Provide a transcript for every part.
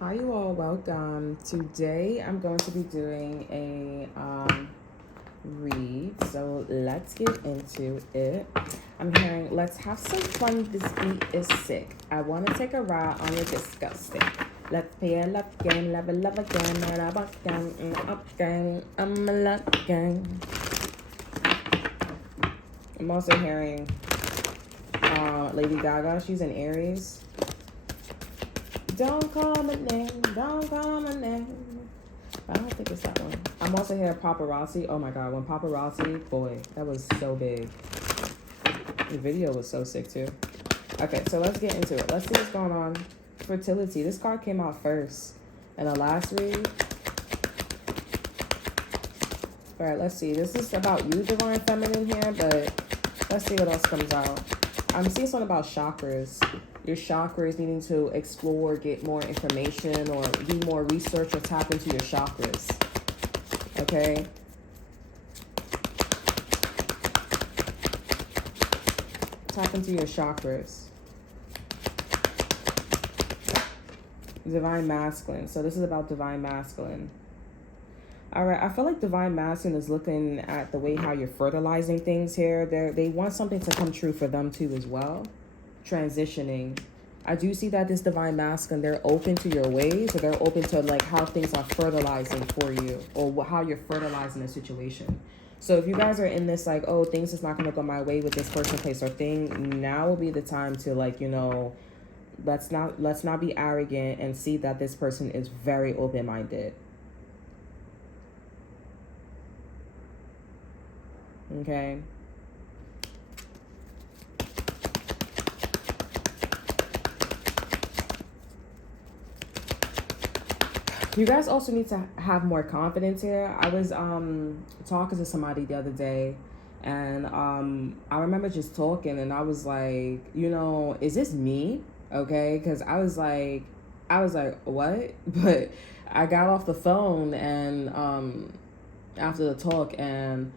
Hi, you all. Welcome. Today, I'm going to be doing a read. So let's get into it. I'm hearing, let's have some fun. This beat is sick. I want to take a ride on your disgusting. Let's play a love game, love again, love again, up gang, I'm a love gang. I'm also hearing Lady Gaga. She's in Aries. Don't call my name, don't call my name. I don't think it's that one. I'm also hearing Paparazzi. Oh my god, when Paparazzi, boy, that was so big. The video was so sick too. Okay, so let's get into it. Let's see what's going on. Fertility. This card came out first in the last read. Alright, let's see. This is about you, Divine Feminine, here, but let's see what else comes out. I'm seeing something about chakras. Your chakras needing to explore, get more information, or do more research or tap into your chakras. Okay? Tap into your chakras. Divine Masculine. So this is about Divine Masculine. All right, I feel like Divine Masculine is looking at the way how you're fertilizing things here. They want something to come true for them too as well. Transitioning. I do see that this Divine Masculine, they're open to your ways, or they're open to like how things are fertilizing for you, or how you're fertilizing a situation. So if you guys are in this like, oh, things is not going to go my way with this person, place, or thing, now will be the time to like, you know, let's not be arrogant and see that this person is very open-minded. Okay. You guys also need to have more confidence here. I was talking to somebody the other day, and I remember just talking, and I was like, you know, is this me? Okay, because I was like, what? But I got off the phone and after the talk, and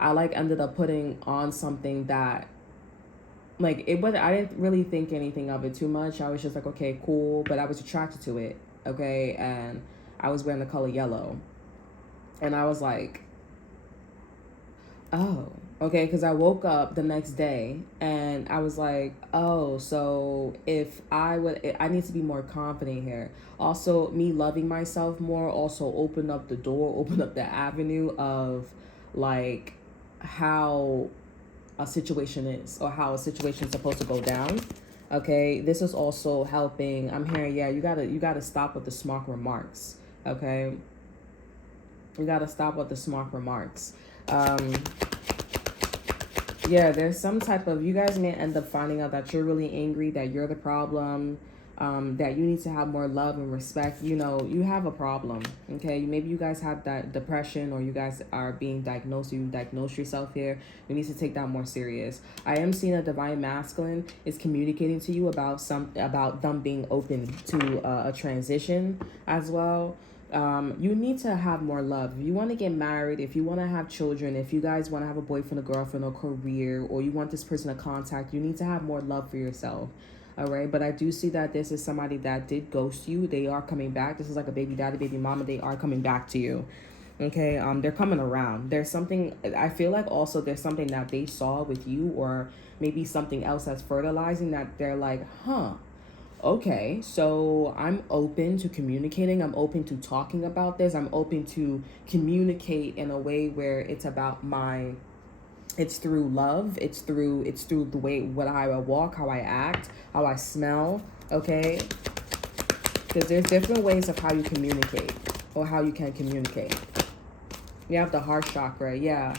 I like ended up putting on something that like it was, I didn't really think anything of it too much. I was just like, okay, cool, but I was attracted to it. Okay, and I was wearing the color yellow, and I was like, oh, okay, because I woke up the next day and I was like, oh, so if I need to be more confident here. Also, me loving myself more also open up the door, open up the avenue of like how a situation is, or how a situation is supposed to go down. Okay, this is also helping. I'm hearing, yeah, you gotta stop with the smart remarks. Okay, you gotta stop with the smart remarks. Yeah, there's some type of, you guys may end up finding out that you're really angry, that you're the problem, that you need to have more love and respect. You know, you have a problem, okay? Maybe you guys have that depression, or you guys are being diagnosed, you diagnose yourself here. You need to take that more serious. I am seeing a Divine Masculine is communicating to you about them being open to a transition as well. You need to have more love. If you want to get married, if you want to have children, if you guys want to have a boyfriend, a girlfriend, or career, or you want this person to contact, you need to have more love for yourself. All right, but I do see that this is somebody that did ghost you. They are coming back. This is like a baby daddy, baby mama. They are coming back to you. Okay, they're coming around. There's something, I feel like also there's something that they saw with you, or maybe something else that's fertilizing, that they're like, huh, okay, so I'm open to communicating. I'm open to talking about this. I'm open to communicate in a way where it's about it's through love. It's through the way, what how I walk, how I act, how I smell. Okay, because there's different ways of how you communicate, or how you can communicate. You have the heart chakra, yeah.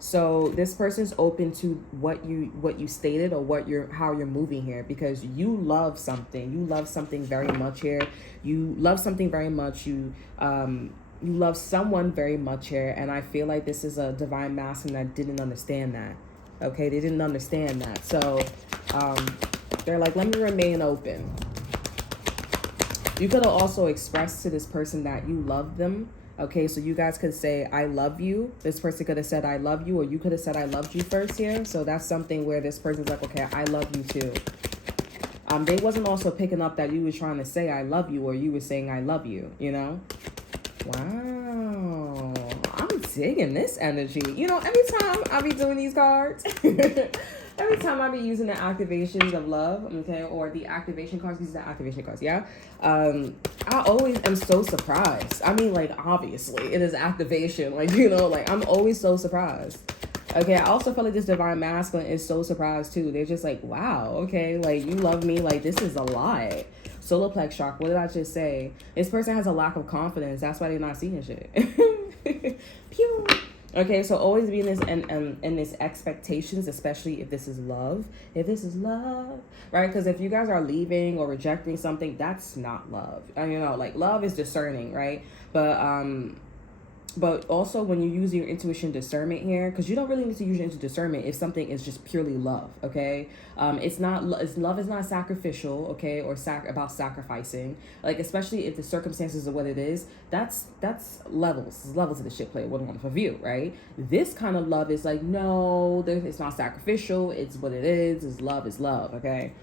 So this person's open to what you stated, or how you're moving here, because you love something. You love something very much here. You love something very much. You love someone very much here, and I feel like this is a Divine Masculine that didn't understand that. Okay, they didn't understand that. So they're like, let me remain open. You could have also expressed to this person that you love them. Okay, so you guys could say, I love you. This person could have said, I love you, or you could have said, I loved you first here. So that's something where this person's like, okay, I love you too. They wasn't also picking up that you was trying to say I love you, or you were saying I love you, you know? Wow. I'm digging this energy. You know, every time I be doing these cards, every time I be using the activations of love, okay, or the activation cards, these are the activation cards, yeah? I always am so surprised. I mean, like, obviously, it is activation. Like, you know, like, I'm always so surprised. Okay, I also feel like this divine masculine is so surprised, too. They're just like, wow, okay, like, you love me, like, this is a lot. Solar plex shark, what did I just say? This person has a lack of confidence. That's why they're not seeing shit. Pew. Okay, so always be in this in this expectations, especially if this is love. If this is love, right? Because if you guys are leaving or rejecting something, that's not love. You know, like love is discerning, right? But also when you use your intuition discernment here, because you don't really need to use your intuition discernment if something is just purely love, okay? Love is not sacrificial, okay, or about sacrificing. Like, especially if the circumstances are what it is, that's levels of the shit play, one wonderful view, right? This kind of love is like, no, it's not sacrificial, it's what it is love, okay?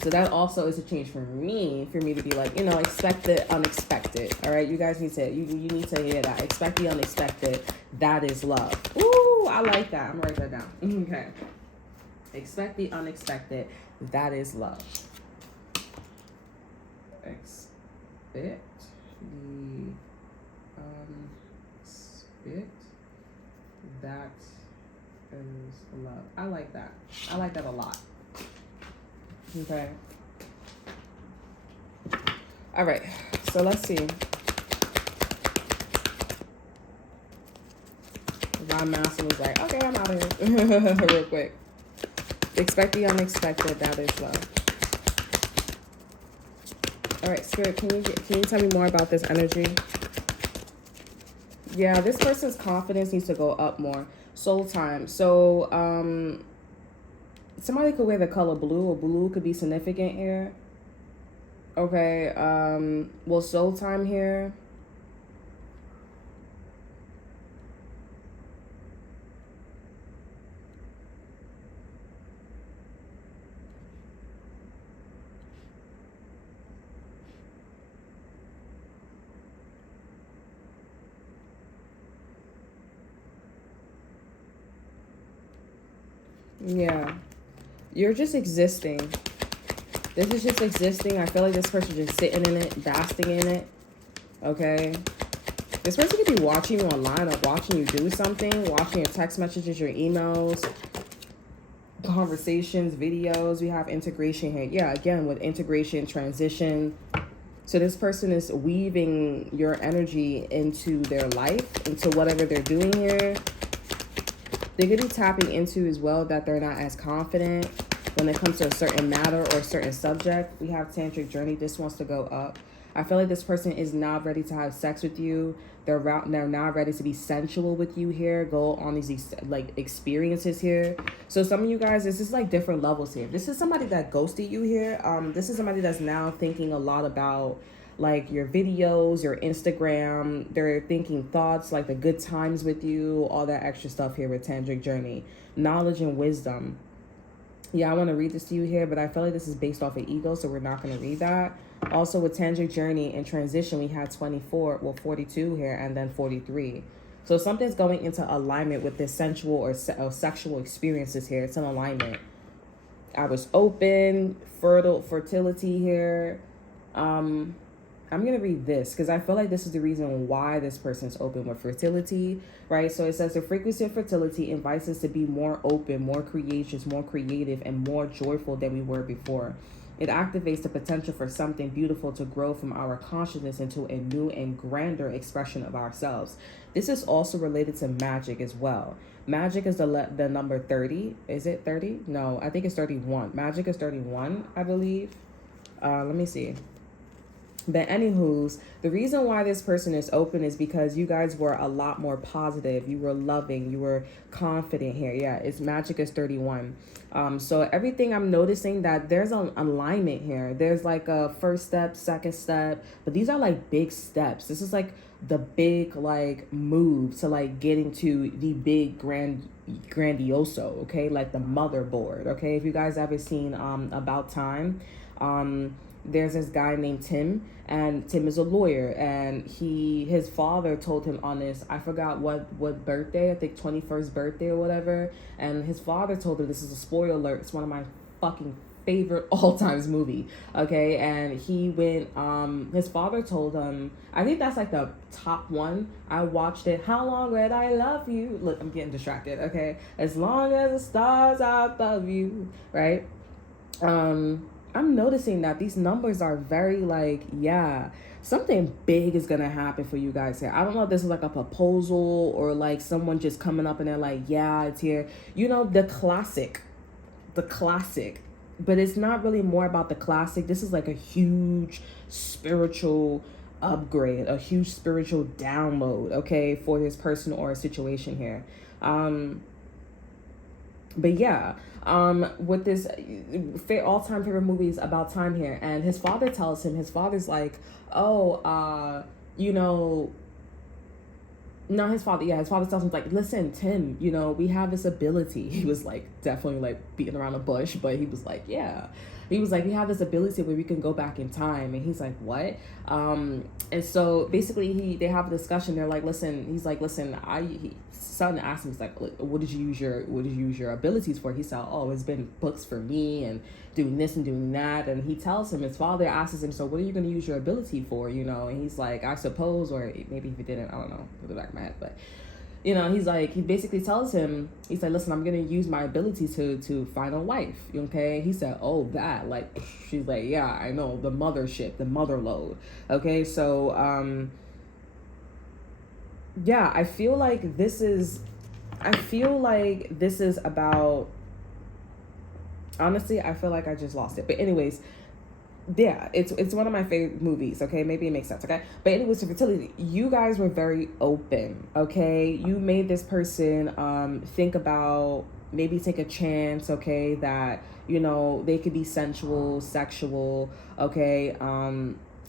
So that also is a change for me to be like, you know, expect the unexpected. All right, you guys need to you need to hear that. Expect the unexpected. That is love. Ooh, I like that. I'm gonna write that down. Okay. Expect the unexpected. That is love. Expect the unexpected. That is love. I like that. I like that a lot. Okay. All right. So let's see. Ron Master was like, okay, I'm out of here. Real quick. Expect the unexpected. That is love. All right, Spirit, can you tell me more about this energy? Yeah, this person's confidence needs to go up more. Soul time. So, somebody could wear the color blue, or blue could be significant here. Okay, well, soul time here. Yeah. You're just existing. This is just existing. I feel like this person just sitting in it, basking in it. Okay. This person could be watching you online, or watching you do something, watching your text messages, your emails, conversations, videos. We have integration here. Yeah, again, with integration, transition. So this person is weaving your energy into their life, into whatever they're doing here. They could be tapping into as well that they're not as confident when it comes to a certain matter or a certain subject. We have tantric journey. This wants to go up. I feel like this person is not ready to have sex with you. They're not ready to be sensual with you here. Go on these like experiences here. So some of you guys, this is like different levels here. This is somebody that ghosted you here. This is somebody that's now thinking a lot about like your videos, your Instagram. They're thinking thoughts like the good times with you, all that extra stuff here with tantric journey, knowledge and wisdom. Yeah, I want to read this to you here, but I feel like this is based off of ego, so we're not going to read that. Also, with tantric journey and transition, we had 42 here, and then 43. So something's going into alignment with this sensual or sexual experiences here. It's an alignment. I was open, fertility here. I'm going to read this because I feel like this is the reason why this person is open with fertility, right? So it says the frequency of fertility invites us to be more open, more courageous, more creative, and more joyful than we were before. It activates the potential for something beautiful to grow from our consciousness into a new and grander expression of ourselves. This is also related to magic as well. Magic is the number 30. Is it 30? No, I think it's 31. Magic is 31, I believe. Let me see. But anywho's, the reason why this person is open is because you guys were a lot more positive. You were loving. You were confident here. Yeah, it's magic is 31. So everything I'm noticing that there's an alignment here. There's like a first step, second step, but these are like big steps. This is like the big like move to like getting to the big grandioso. Okay, like the motherboard. Okay, if you guys ever seen About Time, there's this guy named Tim, and Tim is a lawyer, and his father told him on this, I forgot what birthday, I think 21st birthday or whatever, and his father told him, this is a spoiler alert, it's one of my fucking favorite all times movie, okay? And he went, his father told him, I think that's like the top one. I watched it, how long would I love you? Look, I'm getting distracted, okay? As long as the stars are above you, right? I'm noticing that these numbers are very like, yeah, something big is gonna happen for you guys here. I don't know if this is like a proposal or like someone just coming up and they're like, yeah, it's here. You know, the classic. But it's not really more about the classic. This is like a huge spiritual upgrade, a huge spiritual download, okay, for this person or a situation here. But yeah, with this all-time favorite movies About Time here, and his father tells him, his father's like, oh, you know, not his father, yeah, his father tells him like, listen, Tim, you know, we have this ability. He was like definitely like beating around the bush, but he was like, yeah, he was like, we have this ability where we can go back in time. And he's like, what? And so basically they have a discussion. They're like, listen, he's like, listen, son asked him, he's like, what did you use your abilities for? He said, oh, it's been books for me and doing this and doing that. And he tells him, his father asks him, so what are you going to use your ability for? You know, and he's like, I suppose, or maybe if he didn't, I don't know, to the back of my head, but you know, he's like, he basically tells him, he's like, listen, I'm going to use my ability to find a wife. Okay. He said, oh, that, like, she's like, yeah, I know, the mothership, the mother load. Okay. So, yeah, I feel like this is about, honestly, I feel like I just lost it. But anyways, yeah, it's one of my favorite movies, okay? Maybe it makes sense, okay? But anyways, to fertility, you guys were very open, okay? You made this person think about, maybe take a chance, okay, that, you know, they could be sensual, sexual, okay?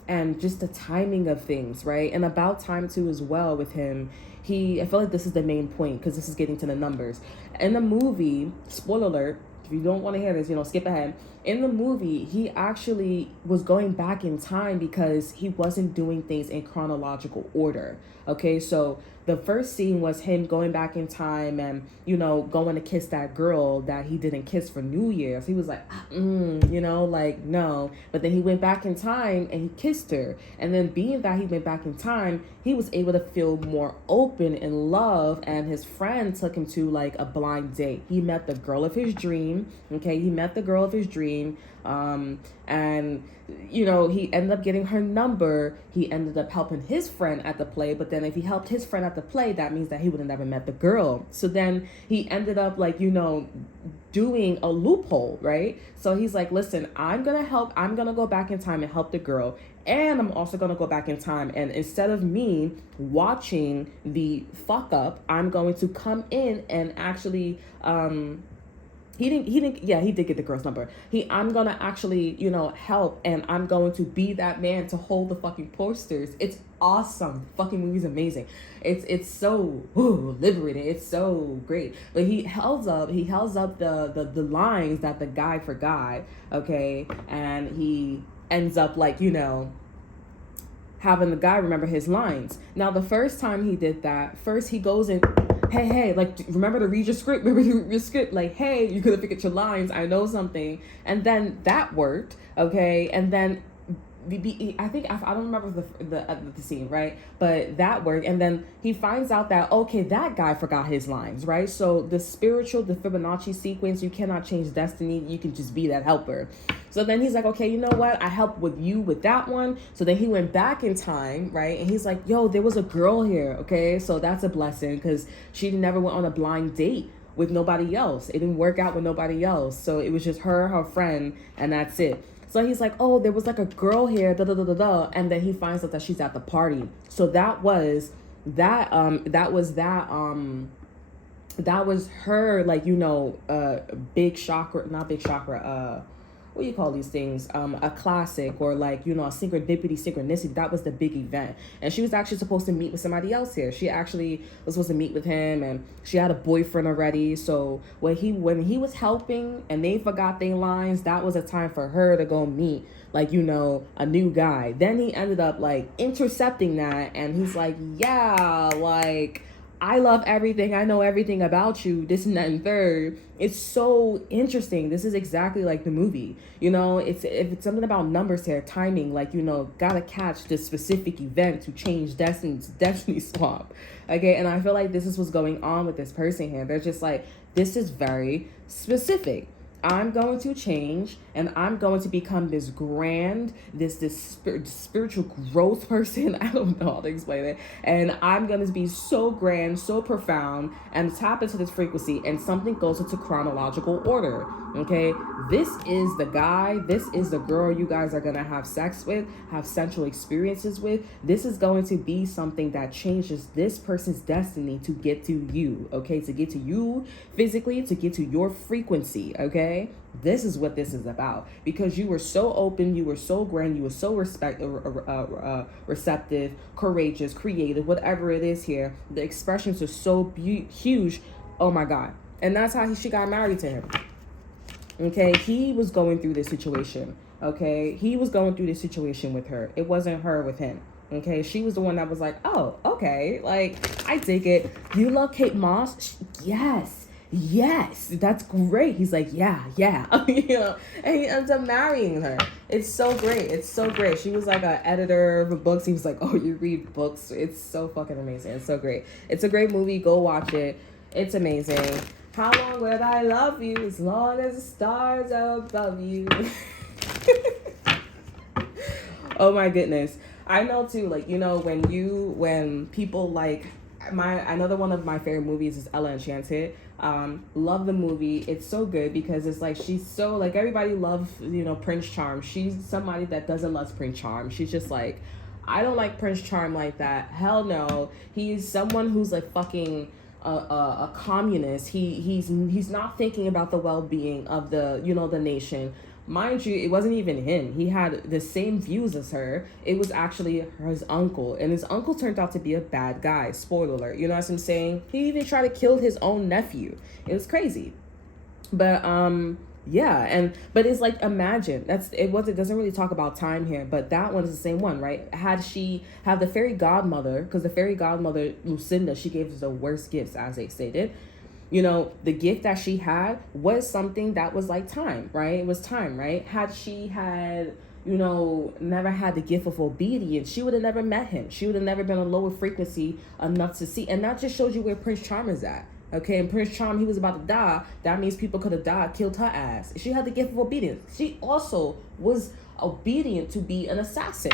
And just the timing of things, right? And About Time too as well with him. I feel like this is the main point because this is getting to the numbers. In the movie, spoiler alert, if you don't want to hear this, you know, skip ahead. In the movie, he actually was going back in time because he wasn't doing things in chronological order. Okay, so the first scene was him going back in time and, you know, going to kiss that girl that he didn't kiss for New Year's. He was like, you know, like, no. But then he went back in time and he kissed her. And then being that he went back in time, he was able to feel more open in love. And his friend took him to like a blind date. He met the girl of his dream. Okay, he met the girl of his dream. And you know, he ended up getting her number. He ended up helping his friend at the play, but then if he helped his friend at the play, that means that he would have never met the girl. So then he ended up like, you know, doing a loophole, right? So he's like, listen, I'm gonna go back in time and help the girl, and I'm also gonna go back in time, and instead of me watching the fuck up, I'm going to come in and actually he did get the girl's number. I'm gonna actually, you know, help, and I'm going to be that man to hold the fucking posters. It's awesome. The fucking movie's amazing. It's so liberating. It's so great. But he holds up the lines that the guy forgot, okay, and he ends up like, you know, having the guy remember his lines. Now, the first time he did that, first he goes in, hey, like, remember to read your script, your script, like, hey, you could have figured your lines, I know something. And then that worked, okay, and then I think, I don't remember the scene, right, but that worked. And then he finds out that, okay, that guy forgot his lines, right? So the Fibonacci sequence, you cannot change destiny, you can just be that helper. So then he's like, okay, you know what? I helped with you with that one. So then he went back in time, right? And he's like, yo, there was a girl here, okay? So that's a blessing because she never went on a blind date with nobody else. It didn't work out with nobody else. So it was just her friend, and that's it. So he's like, oh, there was like a girl here, da da da da da, and then he finds out that she's at the party. So that was her, like, big chakra, not big chakra, what do you call these things, a classic, or like, a synchronicity. That was the big event, and she was actually supposed to meet with somebody else here. She actually was supposed to meet with him, and she had a boyfriend already. So when he was helping and they forgot their lines, that was a time for her to go meet, like, a new guy. Then he ended up like intercepting that, and he's like, yeah, like, I love everything. I know everything about you. This and that and third. It's so interesting. This is exactly like the movie. If it's something about numbers here, timing, like, gotta catch this specific event to change destiny swap. Okay, and I feel like this is what's going on with this person here. They're just like, this is very specific. I'm going to change, and I'm going to become this spiritual growth person. I don't know how to explain it. And I'm going to be so grand, so profound, and tap into this frequency, and something goes into chronological order. Okay, this is the guy, this is the girl you guys are going to have sex with, have sensual experiences with. This is going to be something that changes this person's destiny to get to you, okay, to get to you physically, to get to your frequency, okay? This is what this is about, because you were so open, you were so grand, you were so receptive, courageous, creative, whatever it is here. The expressions are so huge. Oh my God. And that's how she got married to him. Okay, he was going through this situation. Okay, he was going through this situation with her. It wasn't her with him. Okay, she was the one that was like, oh, okay, like, I dig it. You love Kate Moss? Yes, that's great. He's like, yeah. And he ends up marrying her. It's so great. She was like an editor of books. He was like, oh, you read books? It's so fucking amazing. It's so great. It's a great movie. Go watch it. It's amazing. How long will I love you? As long as the stars are above you. Oh my goodness. I know too, like, when people like another one of my favorite movies is Ella Enchanted. Love the movie. It's so good because it's like, she's so, like, everybody loves, Prince Charm. She's somebody that doesn't love Prince Charm. She's just like, I don't like Prince Charm like that. Hell no. He's someone who's like fucking a communist. He's not thinking about the well-being of the the nation. Mind you, it wasn't even him. He had the same views as her. It was actually his uncle, and his uncle turned out to be a bad guy. Spoiler alert. You know what I'm saying? He even tried to kill his own nephew. It was crazy. But yeah, but it's like, imagine, it doesn't really talk about time here, but that one is the same one, right? Had the fairy godmother, because the fairy godmother Lucinda, she gave us the worst gifts, as they stated. The gift that she had was something that was like time, right? It was time, right? Had she had, never had the gift of obedience, she would have never met him. She would have never been a lower frequency enough to see. And that just shows you where Prince Charm is at. Okay, and Prince Charm, he was about to die. That means people could have died, killed her ass. She had the gift of obedience. She also was obedient to be an assassin.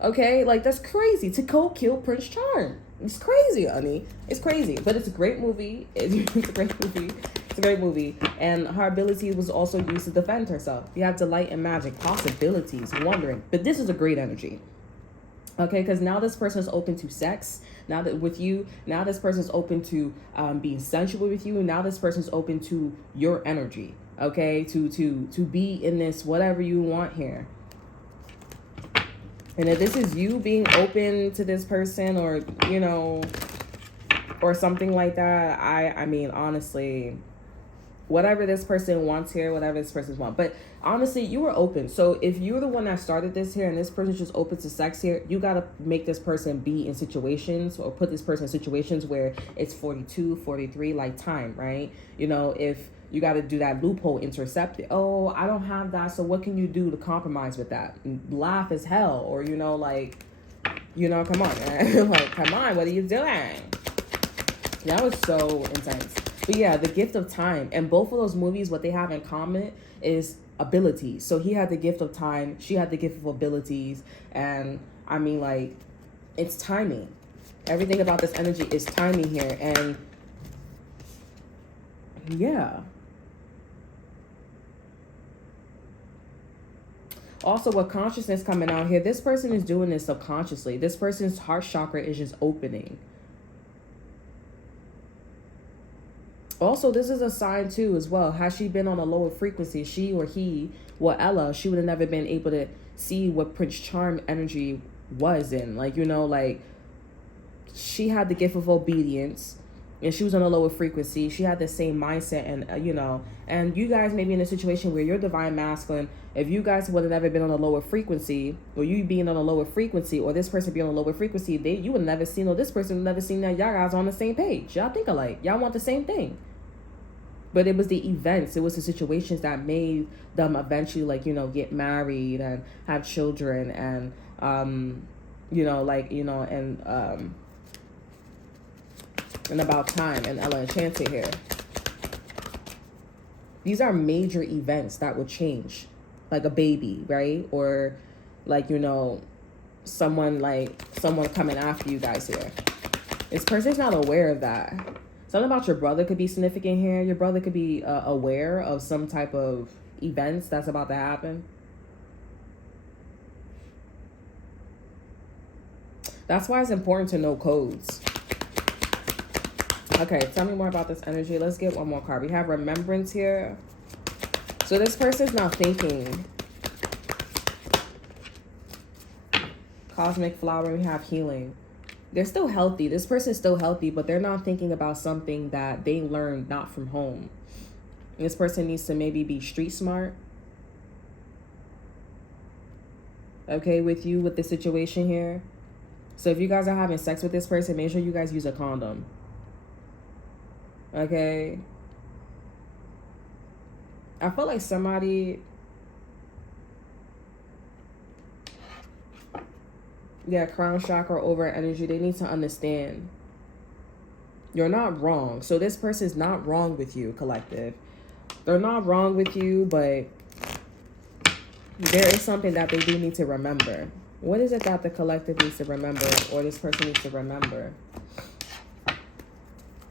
Okay, like, that's crazy, to go kill Prince Charm. It's crazy, honey. It's crazy, but it's a great movie. It's a great movie. And her ability was also used to defend herself. You have delight and magic, possibilities, wondering. But this is a great energy. Okay, because now this person is open to sex. Now this person is open to being sensual with you. Now this person is open to your energy. Okay, to be in this whatever you want here. And if this is you being open to this person, or or something like that, I mean, honestly, whatever this person wants here, whatever this person wants. But honestly, you were open. So if you're the one that started this here, and this person's just open to sex here, you got to make this person be in situations, or put this person in situations where it's 42, 43, like time, right? If you got to do that loophole, intercept it. Oh, I don't have that. So what can you do to compromise with that? Laugh as hell. Or, come on. Like, come on, what are you doing? That was so intense. But yeah, the gift of time. And both of those movies, what they have in common is abilities. So he had the gift of time. She had the gift of abilities. And I mean, like, it's timing. Everything about this energy is timing here. And yeah. Also, with consciousness coming out here, this person is doing this subconsciously. This person's heart chakra is just opening. Also, this is a sign too as well. Has she been on a lower frequency, she or he, well, Ella, she would have never been able to see what Prince Charm energy was in. Like, you know, like she had the gift of obedience and she was on a lower frequency. She had the same mindset and, you know, and you guys may be in a situation where you're divine masculine. If you guys would have never been on a lower frequency, or you being on a lower frequency, or this person being on a lower frequency, you would have never seen, or this person would never seen that y'all guys on the same page. Y'all think alike. Y'all want the same thing. But it was the events, it was the situations that made them eventually, like, you know, get married and have children and, you know, like, you know, and About Time and Ella Enchanted here. These are major events that would change, like a baby, right? Or like, you know, someone coming after you guys here. This person's not aware of that. Something about your brother could be significant here. Your brother could be aware of some type of events that's about to happen. That's why it's important to know codes. Okay, tell me more about this energy. Let's get one more card. We have Remembrance here. So this person's not thinking. Cosmic Flower, we have Healing. They're still healthy. This person's still healthy, but they're not thinking about something that they learned not from home. This person needs to maybe be street smart. Okay, with you, with the situation here. So if you guys are having sex with this person, make sure you guys use a condom. Okay. I feel like somebody... Yeah, crown chakra over energy. They need to understand you're not wrong. So this person's not wrong with you, collective. They're not wrong with you, but there is something that they do need to remember. What is it that the collective needs to remember, or this person needs to remember?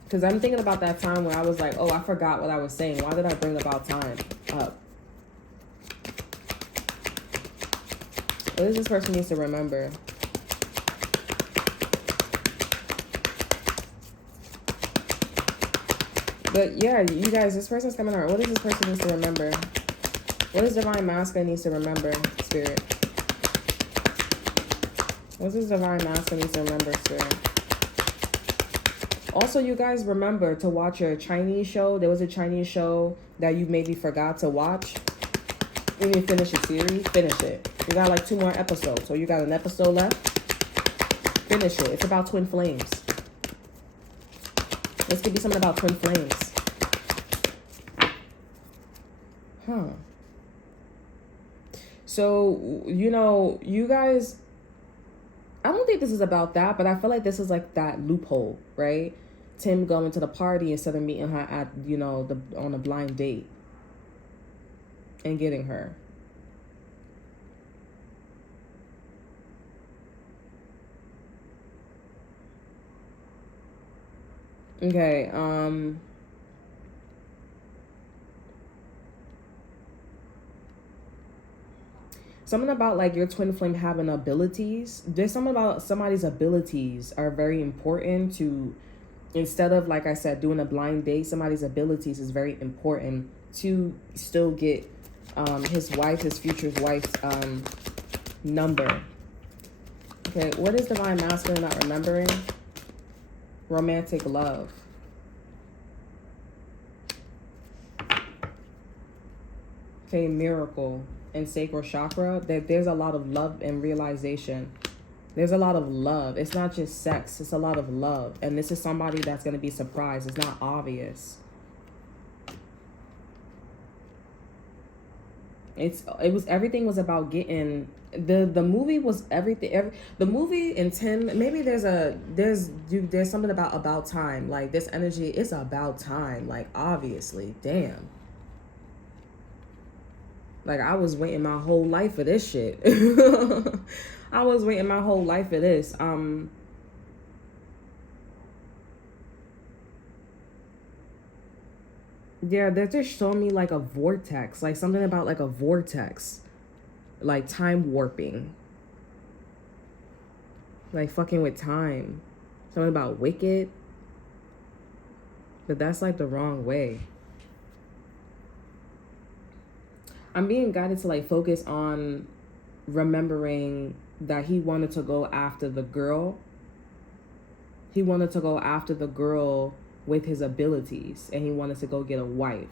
Because I'm thinking about that time where I was like, oh, I forgot what I was saying. Why did I bring About Time up? What does this person needs to remember? But yeah, you guys, this person's coming out. What does this person needs to remember? What does Divine Masculine needs to remember, Spirit? What does Divine Masculine needs to remember, Spirit? Also, you guys remember to watch your Chinese show. There was a Chinese show that you maybe forgot to watch. When you finish a series, finish it. You got like 2 more episodes. So you got an episode left. Finish it. It's about twin flames. This could be something about twin flames. Huh. So, you know, you guys, I don't think this is about that, but I feel like this is like that loophole, right? Tim going to the party instead of meeting her at, you know, on a blind date and getting her. Okay, something about like your twin flame having abilities. There's something about somebody's abilities are very important to, instead of, like I said, doing a blind date, somebody's abilities is very important to still get his future wife's number. Okay, what is Divine Masculine not remembering? Romantic love. Okay, Miracle and Sacral Chakra. There's a lot of love and realization. There's a lot of love. It's not just sex. It's a lot of love. And this is somebody that's going to be surprised. It's not obvious. Everything was about getting... The movie was everything. The movie in 10, maybe there's something about time. Like this energy, it's about time. Like obviously, damn. Like I was waiting my whole life for this shit. I was waiting my whole life for this. Yeah, they're just showing me like a vortex, like something about like a vortex. like time warping, like fucking with time. Something about wicked, but that's like the wrong way. I'm being guided to like focus on remembering that he wanted to go after the girl. He wanted to go after the girl with his abilities, and he wanted to go get a wife.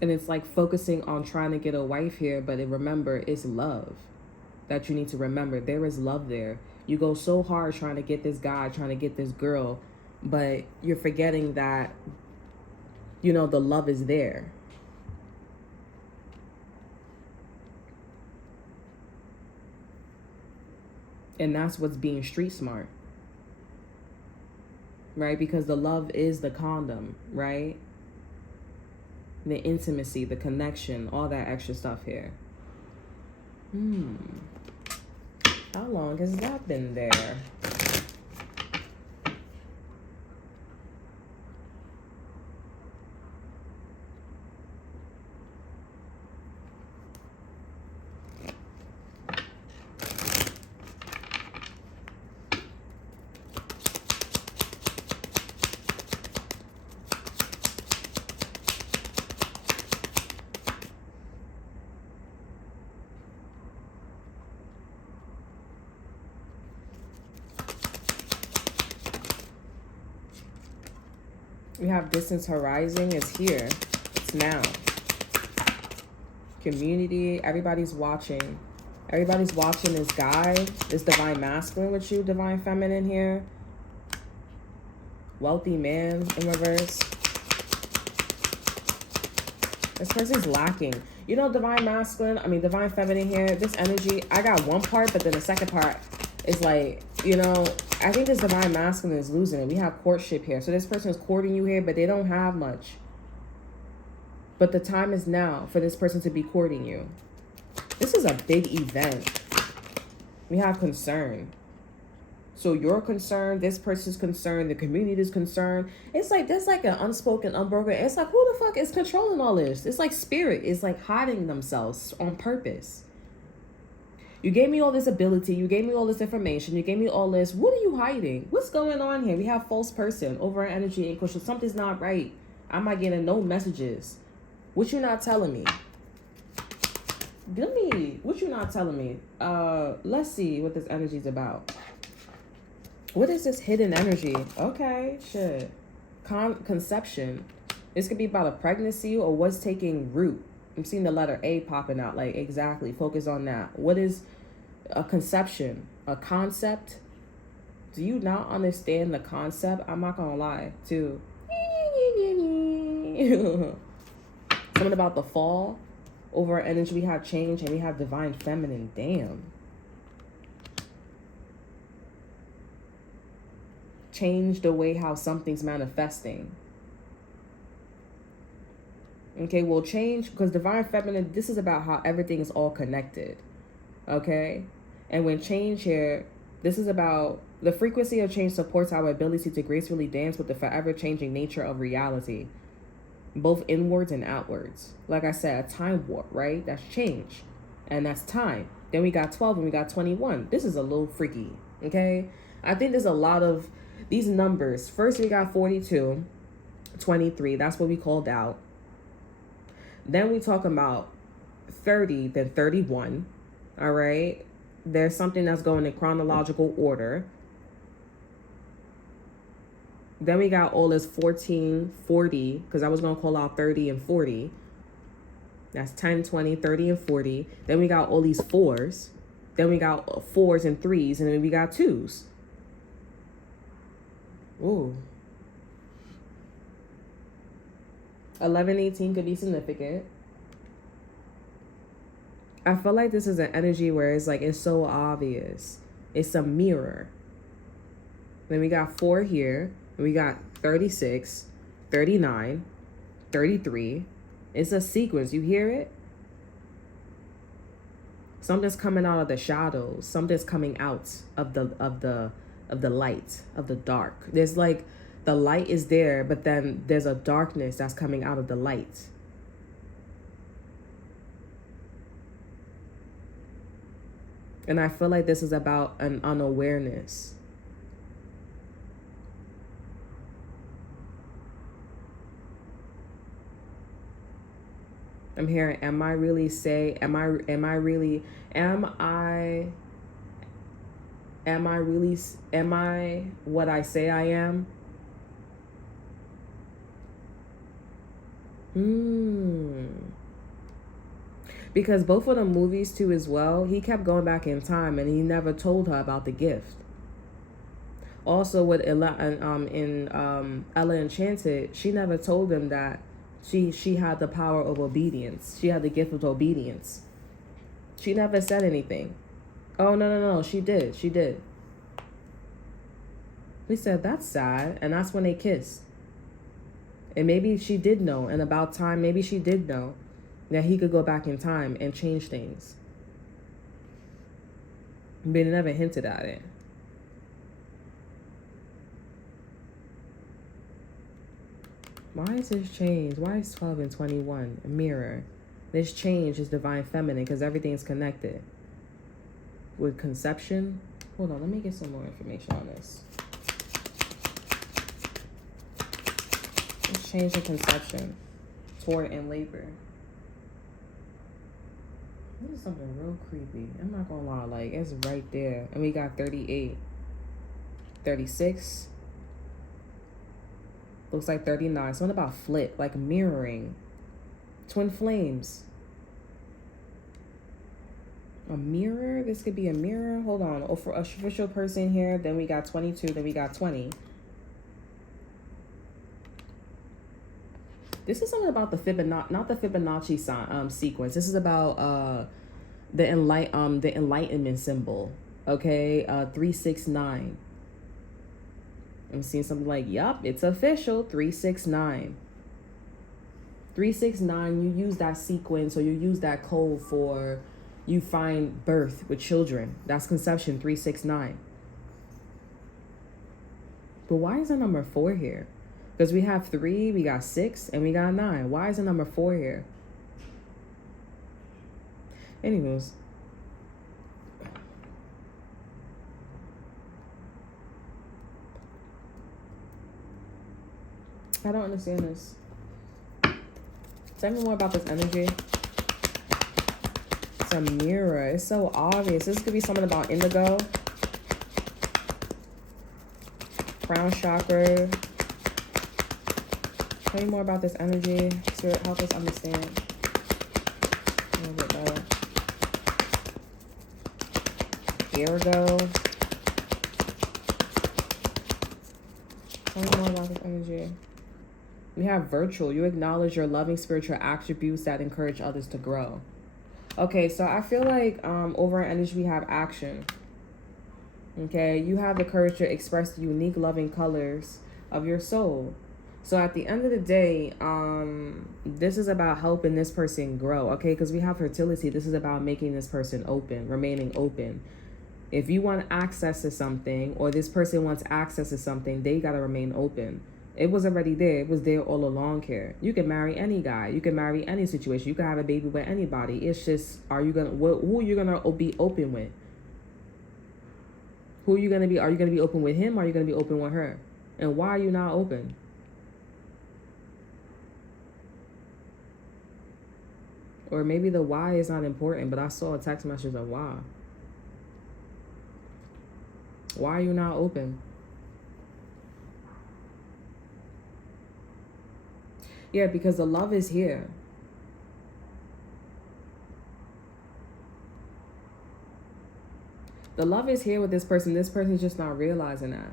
And it's like focusing on trying to get a wife here, but remember, it's love that you need to remember. There is love there. You go so hard trying to get this guy, trying to get this girl, but you're forgetting that, you know, the love is there. And that's what's being street smart, right? Because the love is the condom, right? The intimacy, the connection, all that extra stuff here. How long has that been there? We have distance horizon is here. It's now. Community, everybody's watching. Everybody's watching this guy, this divine masculine with you, divine feminine here. Wealthy man in reverse. This person's lacking. You know, divine feminine here, this energy, I got one part, but then the second part is like, you know, I think this divine masculine is losing it. We have courtship here. So this person is courting you here, but they don't have much. But the time is now for this person to be courting you. This is a big event. We have concern. So you're concerned, this person's concerned, the community is concerned. It's like, there's like an unspoken, unbroken. It's like, who the fuck is controlling all this? It's like spirit is like hiding themselves on purpose. You gave me all this ability. You gave me all this information. You gave me all this. What are you hiding? What's going on here? We have false person over energy and question. Something's not right. I'm not getting no messages. What you not telling me? What you not telling me? Let's see what this energy is about. What is this hidden energy? Okay, shit. Conception. This could be about a pregnancy or what's taking root. I'm seeing the letter A popping out. Like, exactly. Focus on that. What is a conception? A concept? Do you not understand the concept? I'm not gonna lie, too. Something about the fall. Over energy, we have change and we have divine feminine. Damn. Change the way how something's manifesting. Okay, well, change, because divine feminine, this is about how everything is all connected. Okay? And when change here, this is about the frequency of change supports our ability to gracefully dance with the forever changing nature of reality, both inwards and outwards. Like I said, a time warp, right? That's change. And that's time. Then we got 12 and we got 21. This is a little freaky. Okay? I think there's a lot of these numbers. First, we got 42, 23. That's what we called out. Then we talk about 30, then 31. All right. There's something that's going in chronological order. Then we got all this 14, 40, because I was going to call out 30 and 40. That's 10, 20, 30, and 40. Then we got all these fours. Then we got fours and threes, and then we got twos. Ooh. 11, 18 could be significant. I feel like this is an energy where it's like, it's so obvious. It's a mirror. Then we got 4 here. We got 36, 39, 33. It's a sequence. You hear it? Something's coming out of the shadows. Something's coming out of the of the light, of the dark. There's like the light is there, but then there's a darkness that's coming out of the light. And I feel like this is about an unawareness. I'm hearing, am I really what I say I am? Because both of the movies too as well, he kept going back in time and he never told her about the gift. Also with Ella Enchanted, she never told him that she had the power of obedience. She had the gift of obedience. She never said anything. Oh, no, she did. She did. He said, that's sad. And that's when they kissed. And maybe she did know. And about time, maybe she did know that he could go back in time and change things. But he never hinted at it. Why is this change? Why is 12 and 21 a mirror? This change is divine feminine because everything's connected. With conception. Hold on, let me get some more information on this. Let's change the conception. Toward and labor. This is something real creepy. I'm not gonna lie, like it's right there. And we got 38. 36. Looks like 39. Something about flip, like mirroring. Twin flames. A mirror? This could be a mirror. Hold on. Oh, for a official person here, then we got 22, then we got 20. This is something about the Fibonacci, not the Fibonacci sequence. This is about the enlightenment symbol. Okay, 369. I'm seeing something like, yup, it's official, 369. 369, you use that sequence or you use that code for you find birth with children. That's conception, 369. But why is the number 4 here? Because we have 3, we got 6, and we got 9. Why is the number 4 here? Anyways. I don't understand this. Tell me more about this energy. It's a mirror. It's so obvious. This could be something about indigo. Crown chakra. Tell me more about this energy. Spirit, help us understand a little bit better. Virgo. Tell me more about this energy. We have virtual. You acknowledge your loving spiritual attributes that encourage others to grow. Okay, so I feel like over in energy we have action. Okay, you have the courage to express the unique loving colors of your soul. So at the end of the day, this is about helping this person grow, okay? Because we have fertility. This is about making this person open, remaining open. If you want access to something or this person wants access to something, they got to remain open. It was already there. It was there all along here. You can marry any guy. You can marry any situation. You can have a baby with anybody. It's just, who are you going to be open with? Who are you going to be? Are you going to be open with him or are you going to be open with her? And why are you not open? Or maybe the why is not important, but I saw a text message of why. Why are you not open? Yeah, because the love is here. The love is here with this person. This person's just not realizing that.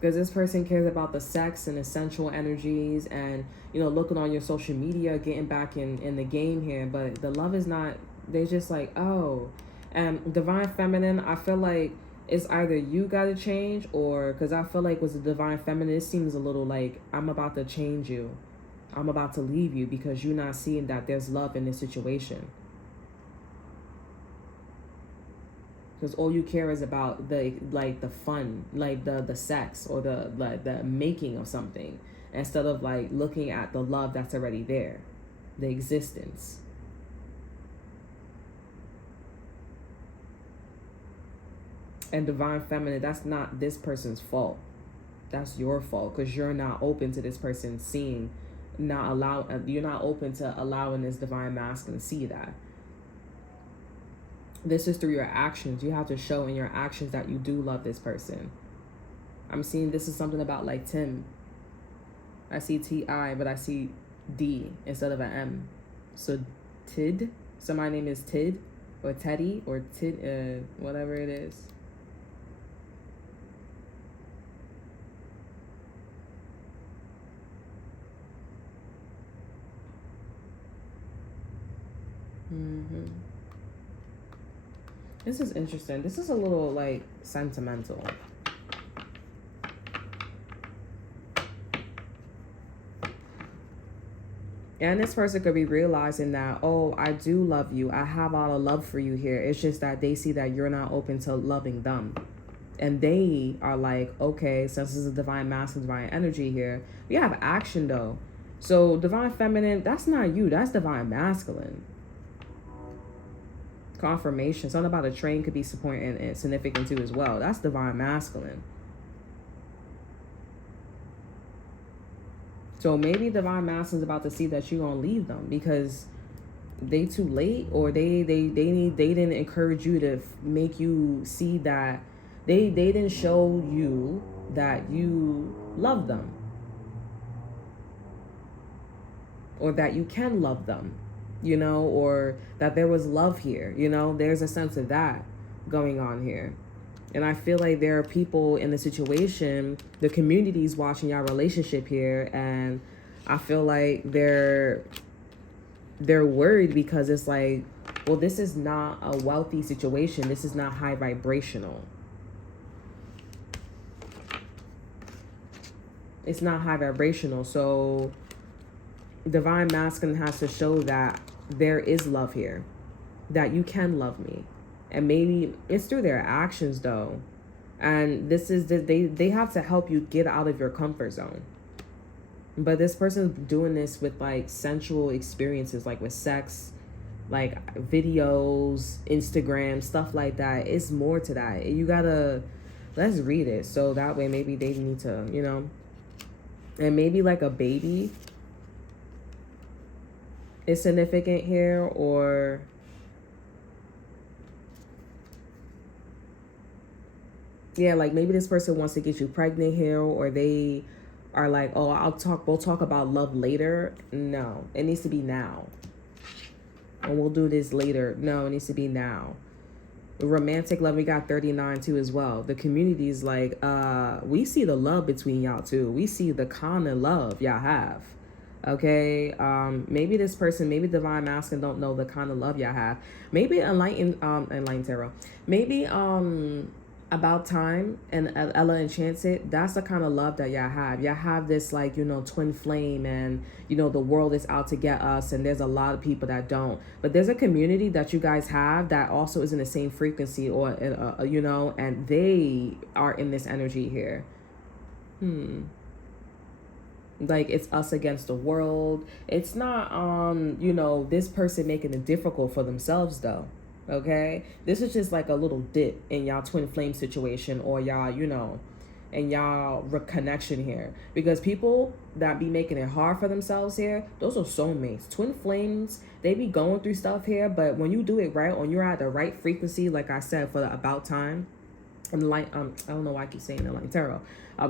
Because this person cares about the sex and the sensual energies and, looking on your social media, getting back in the game here. But the love is not, they're just like, oh. And divine feminine, I feel like it's either you got to change or, because I feel like with the divine feminine, it seems a little like I'm about to change you. I'm about to leave you because you're not seeing that there's love in this situation. because all you care is about the like the fun, like the sex or the like the making of something, instead of like looking at the love that's already there, the existence. And divine feminine, that's not this person's fault. That's your fault, because you're not open to this person seeing, you're not open to allowing this divine masculine to see that. This is through your actions. You have to show in your actions that you do love this person. I'm seeing this is something about like Tim. I see T-I, but I see D instead of an M. So Tid, so my name is Tid, or Teddy, or Tid, whatever it is. This is interesting. This is a little like sentimental. And this person could be realizing that, oh, I do love you. I have all the love for you here. It's just that they see that you're not open to loving them. And they are like, okay, since this is a divine masculine, divine energy here, we have action though. So divine feminine, that's not you. That's divine masculine. Confirmation. Something about a train could be supporting and significant too as well. That's divine masculine. So maybe divine masculine's about to see that you're gonna leave them because they too late, or they didn't encourage you to make you see that they didn't show you that you love them, or that you can love them, you know, or that there was love here, you know. There's a sense of that going on here. And I feel like there are people in the situation, the community's watching your relationship here, and I feel like they're worried because it's like, well, this is not a wealthy situation. This is not high vibrational. It's not high vibrational. So divine masculine has to show that there is love here, that you can love me. And maybe it's through their actions though. And this is they have to help you get out of your comfort zone. But this person's doing this with like sensual experiences, like with sex, like videos, Instagram, stuff like that. It's more to that. You gotta, let's read it. So that way maybe they need to, you know, and maybe like a baby is significant here, or yeah, like maybe this person wants to get you pregnant here, or they are like, oh, we'll talk about love later. No, it needs to be now. And we'll do this later. No, it needs to be now. Romantic love, we got 39 too as well. The community is like, we see the love between y'all too. We see the kind of love y'all have. Okay, maybe this person, maybe divine masculine don't know the kind of love y'all have. Maybe enlightened tarot. Maybe About Time and Ella Enchanted, that's the kind of love that y'all have. Y'all have this like, you know, twin flame, and you know the world is out to get us, and there's a lot of people that don't. But there's a community that you guys have that also is in the same frequency, or you know, and they are in this energy here. Like it's us against the world. It's not you know, this person making it difficult for themselves though. Okay, this is just like a little dip in y'all twin flame situation, or y'all, you know, and y'all reconnection here, because people that be making it hard for themselves here, those are soulmates. Twin flames, they be going through stuff here, but when you do it right, when you're at the right frequency, like I said, for the About Time and like I don't know why I keep saying it, like tarot,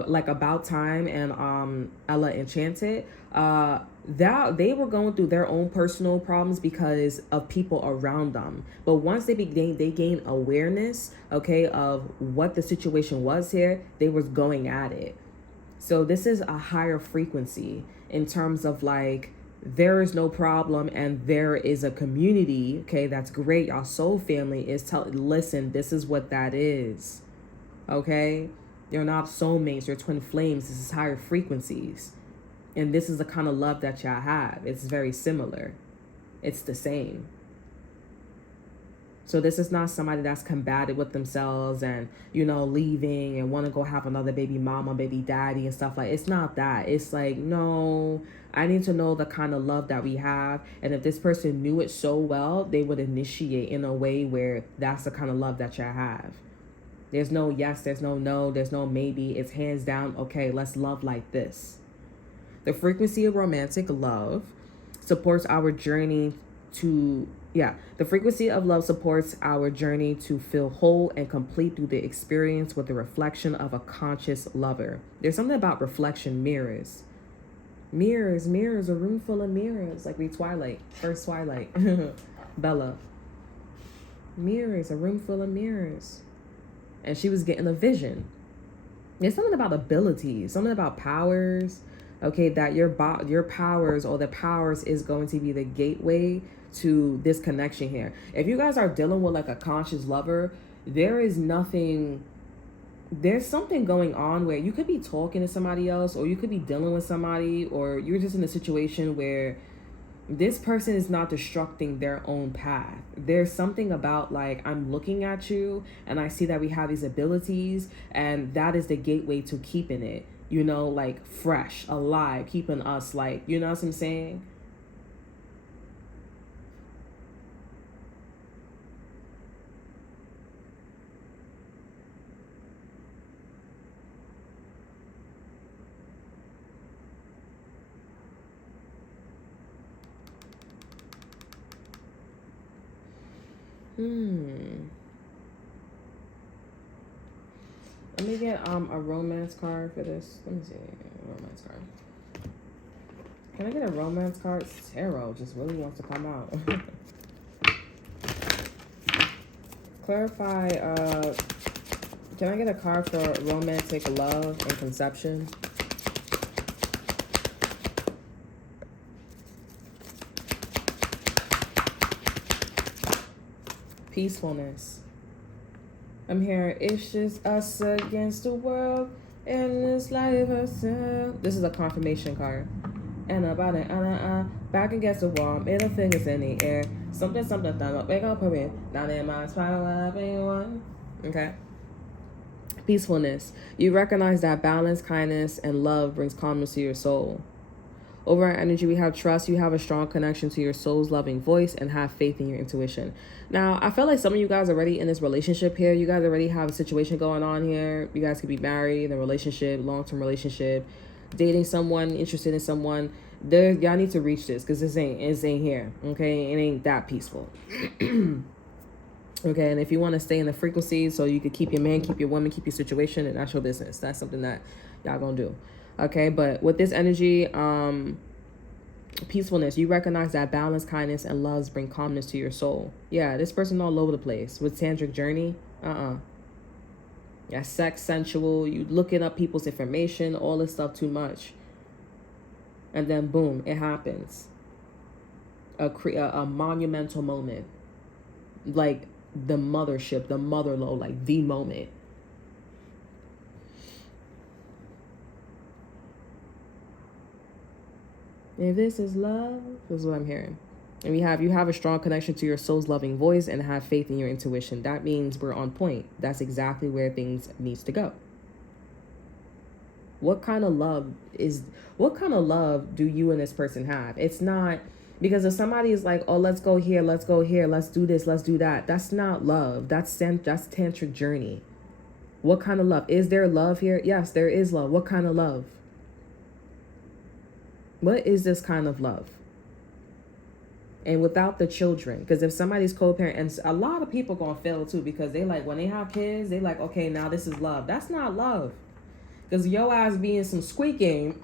like About Time and Ella Enchanted, that they were going through their own personal problems because of people around them. But once they gain awareness, okay, of what the situation was here, they was going at it. So this is a higher frequency in terms of like, there is no problem and there is a community. Okay, that's great. Y'all soul family is listen, this is what that is. Okay, you're not soulmates, you're twin flames. This is higher frequencies. And this is the kind of love that y'all have. It's very similar. It's the same. So this is not somebody that's combated with themselves and, you know, leaving and want to go have another baby mama, baby daddy and stuff like. It's not that. It's like, no, I need to know the kind of love that we have. And if this person knew it so well, they would initiate in a way where that's the kind of love that you have. There's no yes, there's no no, there's no maybe. It's hands down, okay, let's love like this. The frequency of romantic love supports our journey to, the frequency of love supports our journey to feel whole and complete through the experience with the reflection of a conscious lover. There's something about reflection mirrors. Mirrors, a room full of mirrors. Like first Twilight. Bella. Mirrors, a room full of mirrors. And she was getting a vision. There's something about abilities, something about powers. Okay, that your powers or the powers is going to be the gateway to this connection here. If you guys are dealing with like a conscious lover, there's something going on where you could be talking to somebody else, or you could be dealing with somebody, or you're just in a situation where this person is not destructing their own path. There's something about like, I'm looking at you and I see that we have these abilities, and that is the gateway to keeping it, you know, like fresh, alive, keeping us like, you know what I'm saying? Let me get a romance card for this. Let me see. A romance card. Can I get a romance card? Tarot just really wants to come out. Clarify, can I get a card for romantic love and conception? Peacefulness. I'm here. It's just us against the world, and this life ourselves. This is a confirmation card. And about it, back against the wall, middle fingers in the air. Something, thumb up, wake up, put it. Now in my spine, whatever you want. Okay. Peacefulness. You recognize that balance, kindness, and love brings calmness to your soul. Over our energy, we have trust. You have a strong connection to your soul's loving voice and have faith in your intuition. Now, I feel like some of you guys are already in this relationship here. You guys already have a situation going on here. You guys could be married, in a relationship, long-term relationship, dating someone, interested in someone. Y'all need to reach this, because this ain't here. Okay, it ain't that peaceful. Okay, and if you want to stay in the frequency so you could keep your man, keep your woman, keep your situation, and that's your business. That's something that y'all gonna do. Okay, but with this energy, peacefulness, you recognize that balance, kindness, and loves bring calmness to your soul. Yeah, this person all over the place with tantric journey. Yeah, sex, sensual, you looking up people's information, all this stuff too much. And then boom, it happens. A monumental moment. Like the mothership, the motherlode, like the moment. If this is love, this is what I'm hearing. And you have a strong connection to your soul's loving voice and have faith in your intuition. That means we're on point. That's exactly where things needs to go. What kind of love do you and this person have? It's not, because if somebody is like, oh, let's go here, let's do this, let's do that. That's not love. That's tantric journey. What kind of love? Is there love here? Yes, there is love. What kind of love? What is this kind of love? And without the children, because if somebody's co-parent, and a lot of people gonna fail too, because they like, when they have kids, they like, okay, now this is love. That's not love. Because your ass being some squeak game.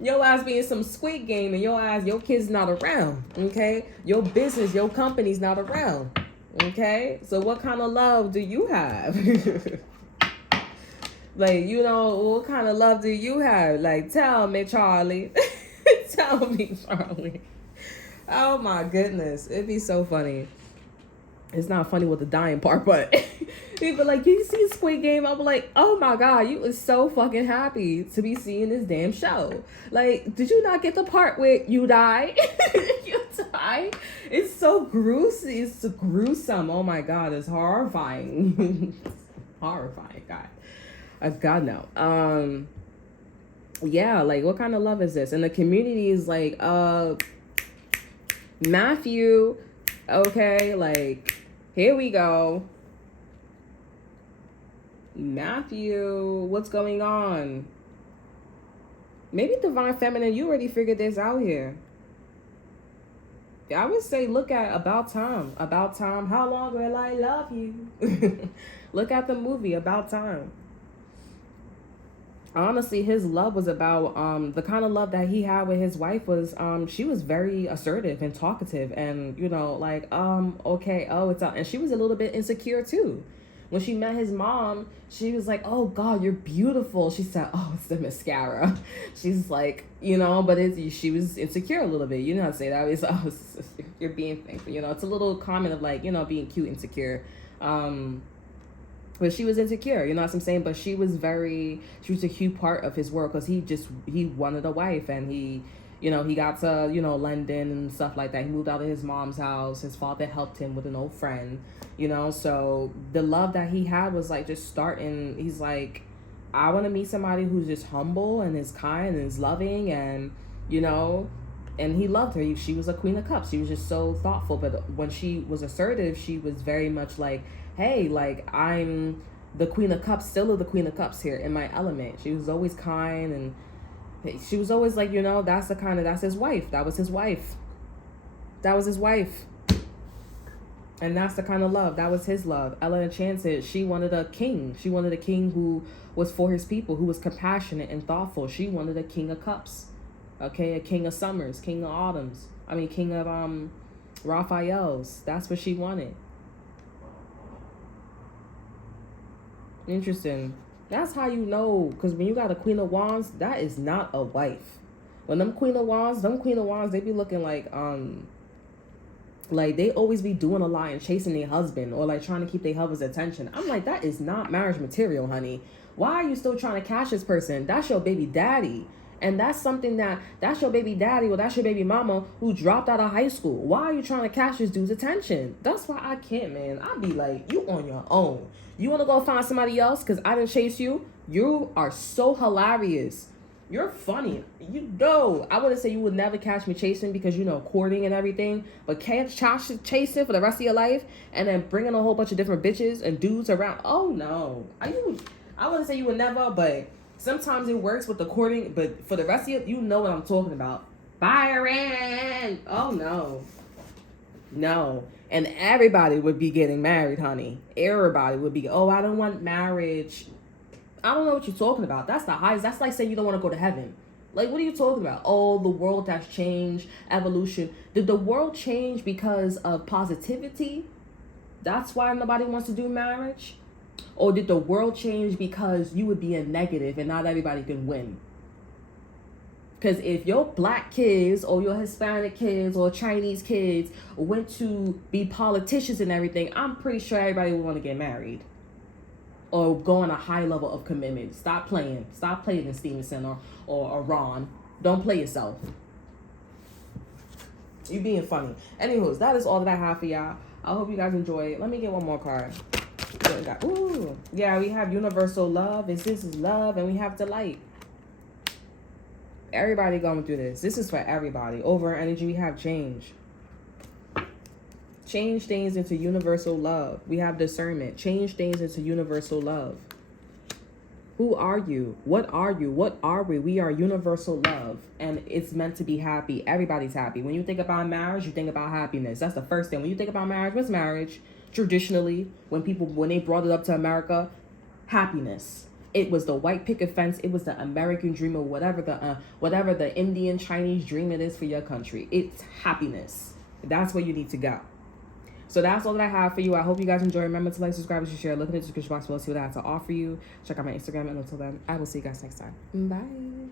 Your ass being some squeak game, and your kid's not around. Okay? Your business, your company's not around. Okay? So what kind of love do you have? Like, you know, what kind of love do you have? Like, tell me, Charlie. Tell me, Charlie. Oh my goodness. It'd be so funny. It's not funny with the dying part, but people like, you see Squid Game? I'm like, oh my god, you was so fucking happy to be seeing this damn show. Like, did you not get the part where you die? You die? It's so gruesome. It's so gruesome. Oh my god, it's horrifying. Horrifying, God. God no. Yeah, like what kind of love is this? And the community is like, Matthew, okay, like, here we go. Matthew, what's going on? Maybe Divine Feminine, you already figured this out here. I would say look at About Time. About Time, how long will I love you? Look at the movie About Time. Honestly, his love was about the kind of love that he had with his wife was she was very assertive and talkative, and you know, like okay, oh, it's out. And she was a little bit insecure too. When she met his mom, she was like, oh god, you're beautiful. She said, oh, it's the mascara. She's like, you know, but she was insecure a little bit. You know how to say that. It's, oh, you're being thankful, you know. It's a little comment of like, you know, being cute, insecure. But she was insecure, you know what I'm saying? But she was a huge part of his world, because he wanted a wife, and he, you know, he got to, you know, London and stuff like that. He moved out of his mom's house. His father helped him with an old friend, you know. So the love that he had was like just starting. He's like, I want to meet somebody who's just humble and is kind and is loving, and, you know, and he loved her. She was a Queen of Cups. She was just so thoughtful. But when she was assertive, she was very much like, hey, like, I'm the Queen of Cups, still the Queen of Cups here in my element. She was always kind, and she was always like, you know, that's his wife. That was his wife. That was his wife. And that's the kind of love. That was his love. Ella Enchanted, she wanted a king. She wanted a king who was for his people, who was compassionate and thoughtful. She wanted a King of Cups. Okay, a King of Summers, King of Autumns. King of Raphael's. That's what she wanted. Interesting. That's how you know, because when you got a Queen of Wands, that is not a wife. When them Queen of Wands, they be looking like they always be doing a lot and chasing their husband, or like trying to keep their husband's attention. I'm like, that is not marriage material, honey. Why are you still trying to catch this person? That's your baby daddy. And that's something that's your baby daddy, or that's your baby mama who dropped out of high school. Why are you trying to catch this dude's attention? That's why I can't, man. I'd be like, you on your own. You want to go find somebody else because I didn't chase you? You are so hilarious. You're funny. You know, I wouldn't say you would never catch me chasing, because, you know, courting and everything. But catch chasing for the rest of your life, and then bringing a whole bunch of different bitches and dudes around. Oh, no. I wouldn't say you would never, but sometimes it works with the courting. But for the rest of you know what I'm talking about. Byron. Oh, no. No. And everybody would be getting married, honey. Everybody would be, oh, I don't want marriage. I don't know what you're talking about. That's the highest. That's like saying you don't want to go to heaven. Like, what are you talking about? Oh, the world has changed, evolution. Did the world change because of positivity? That's why nobody wants to do marriage? Or did the world change because you would be a negative and not everybody can win? Because if your black kids or your Hispanic kids or Chinese kids went to be politicians and everything, I'm pretty sure everybody would want to get married or go on a high level of commitment. Stop playing in Stevenson or Ron. Don't play yourself. You being funny. Anywho's, that is all that I have for y'all. I hope you guys enjoy it. Let me get one more card. Ooh, yeah, we have universal love. This is love, and we have delight. Everybody going through this. This is for everybody. Over energy, we have change. Change things into universal love. We have discernment. Change things into universal love. Who are you? What are you? What are we? We are universal love. And it's meant to be happy. Everybody's happy. When you think about marriage, you think about happiness. That's the first thing. When you think about marriage, what's marriage? Traditionally, when they brought it up to America, happiness. It was the white picket fence. It was the American dream, or whatever the Indian, Chinese dream it is for your country. It's happiness. That's where you need to go. So that's all that I have for you. I hope you guys enjoy. Remember to like, subscribe, and share. Look at the description box below, see what I have to offer you. Check out my Instagram. And until then, I will see you guys next time. Bye.